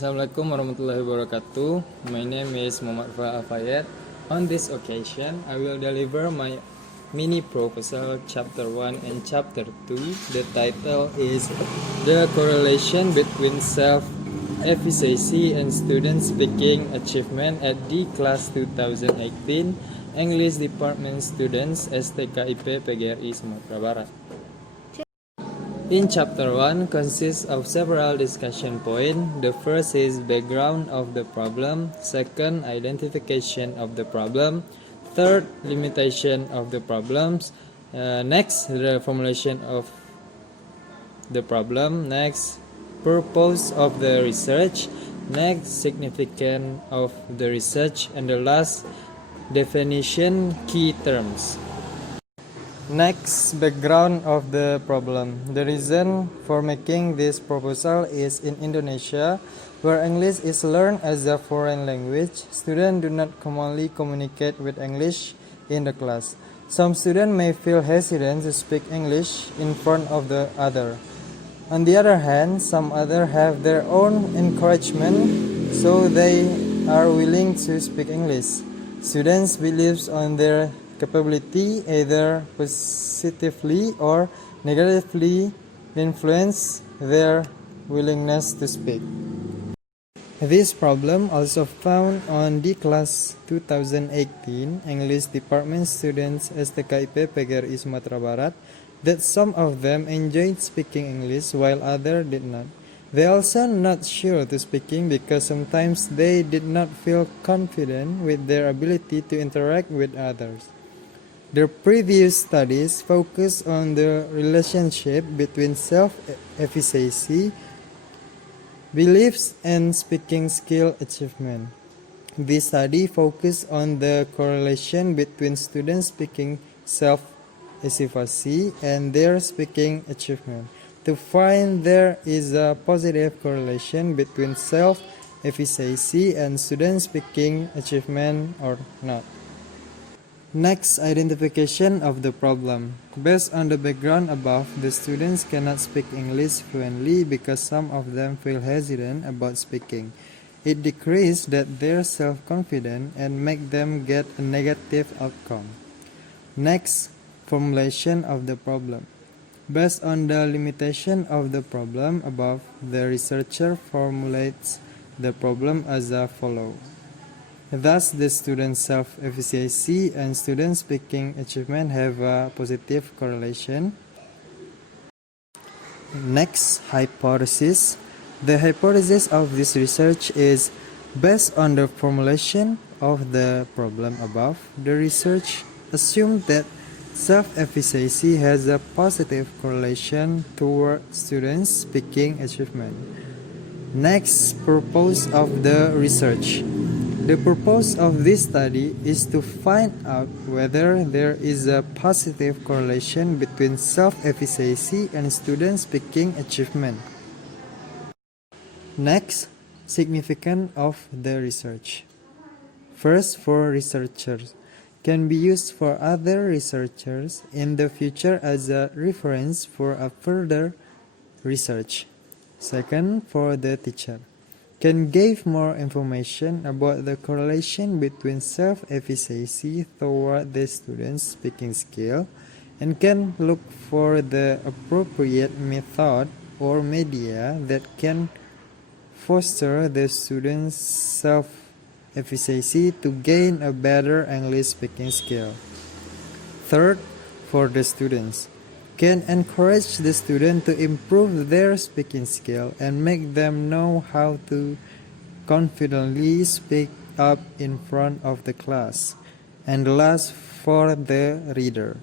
Assalamualaikum warahmatullahi wabarakatuh. My name is Muhammad Fayed. On this occasion, I will deliver my mini proposal chapter 1 and chapter 2. The title is The Correlation Between Self-Efficacy and Student Speaking Achievement at D Class 2018 English Department Students STKIP PGRI Sumatera Barat. In chapter 1 consists of several discussion points. The first is background of the problem, second, identification of the problem, third, limitation of the problems, next, the formulation of the problem, next, purpose of the research, next, significance of the research, and the last, definition key terms. Next, background of the problem. The reason for making this proposal is in Indonesia, where English is learned as a foreign language, students do not commonly communicate with English in the class. Some students may feel hesitant to speak English in front of the other. On the other hand, some others have their own encouragement, so they are willing to speak English. Students believe on their capability either positively or negatively influence their willingness to speak. This problem also found on D Class 2018 English Department students STKIP PGRI Sumatera Barat that some of them enjoyed speaking English while others did not. They also not sure to speaking because sometimes they did not feel confident with their ability to interact with others. The previous studies focused on the relationship between self-efficacy, beliefs, and speaking skill achievement. This study focused on the correlation between students speaking self-efficacy and their speaking achievement. To find there is a positive correlation between self-efficacy and student speaking achievement or not. Next, identification of the problem. Based on the background above, the students cannot speak English fluently because some of them feel hesitant about speaking. It decreases their self-confidence and make them get a negative outcome. Next, formulation of the problem. Based on the limitation of the problem above, the researcher formulates the problem as follows. Thus, the student's self-efficacy and student speaking achievement have a positive correlation. Next, hypothesis. The hypothesis of this research is based on the formulation of the problem above. The research assumed that self-efficacy has a positive correlation toward students' speaking achievement. Next, purpose of the research. The purpose of this study is to find out whether there is a positive correlation between self-efficacy and student speaking achievement. Next, significance of the research. First, for researchers, can be used for other researchers in the future as a reference for a further research. Second, for the teacher, can give more information about the correlation between self-efficacy toward the student's speaking skill and can look for the appropriate method or media that can foster the student's self-efficacy to gain a better English speaking skill. Third, for the students, can encourage the student to improve their speaking skill and make them know how to confidently speak up in front of the class. And last, for the reader,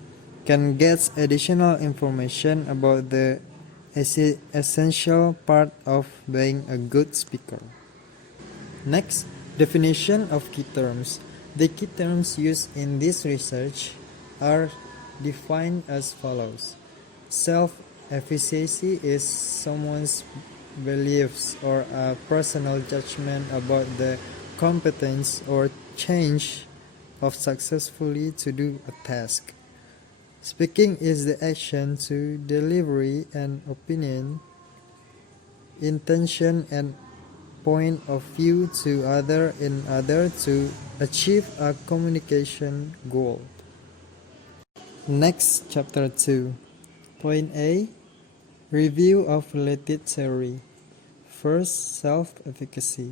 can get additional information about the essential part of being a good speaker. Next, definition of key terms. The key terms used in this research are defined as follows. Self-efficacy is someone's beliefs or a personal judgment about the competence or change of successfully to do a task. Speaking is the action to delivery and opinion, intention and point of view to other in order to achieve a communication goal. Next, chapter 2. Point A. Review of related theory. First, self-efficacy.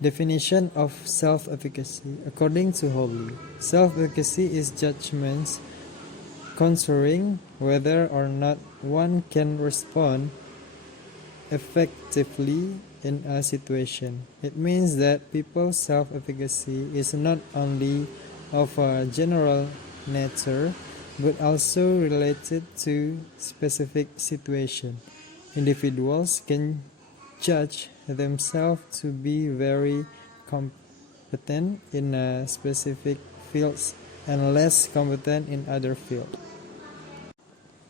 Definition of self-efficacy. According to Holly, self-efficacy is judgments concerning whether or not one can respond effectively in a situation. It means that people's self-efficacy is not only of a general nature, but also related to specific situation. Individuals can judge themselves to be very competent in a specific fields and less competent in other fields.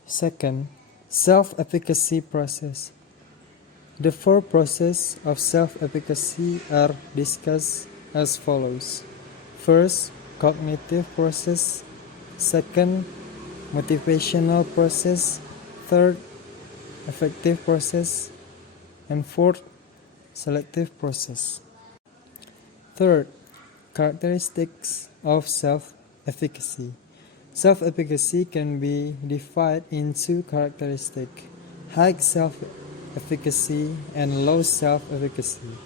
Second, self-efficacy process. The four processes of self-efficacy are discussed as follows. First, cognitive process. Second, motivational process. Third, affective process. And fourth, selective process. Third, characteristics of self-efficacy. Self-efficacy can be divided into characteristics: high self-efficacy and low self-efficacy.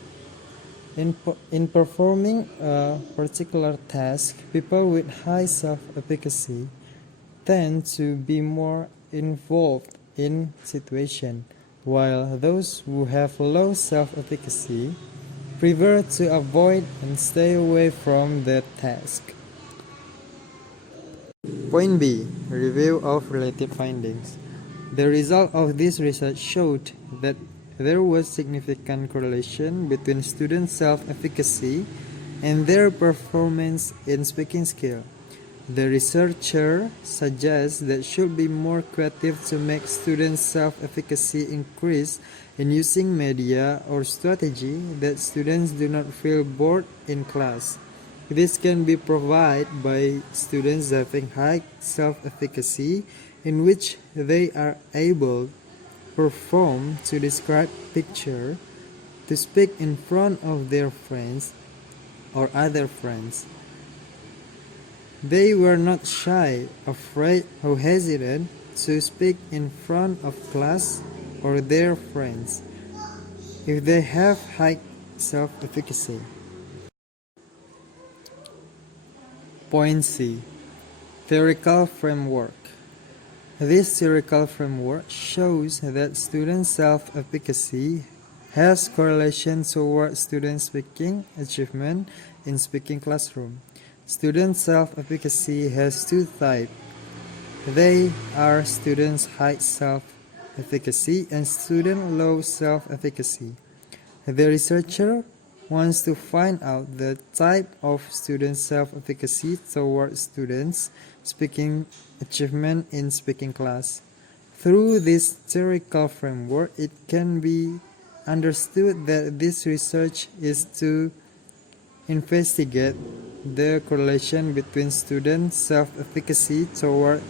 In performing a particular task, people with high self-efficacy tend to be more involved in situation, while those who have low self-efficacy prefer to avoid and stay away from the task. Point B. Review of related findings. The result of this research showed that there was significant correlation between students' self-efficacy and their performance in speaking skill. The researcher suggests that should be more creative to make students' self-efficacy increase in using media or strategy that students do not feel bored in class. This can be provided by students having high self-efficacy, in which they are able to perform, to describe picture, to speak in front of their friends or other friends. They were not shy, afraid, or hesitant to speak in front of class or their friends if they have high self-efficacy. Point C. Theoretical framework. This theoretical framework shows that student self-efficacy has correlation toward student speaking achievement in speaking classroom. Student self-efficacy has two types. They are students' high self-efficacy and student low self-efficacy. The researcher wants to find out the type of student self-efficacy toward students' speaking achievement in speaking class. Through this theoretical framework, it can be understood that this research is to investigate the correlation between student self-efficacy toward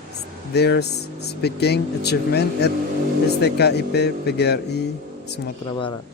their speaking achievement at STKIP PGRI Sumatera Barat.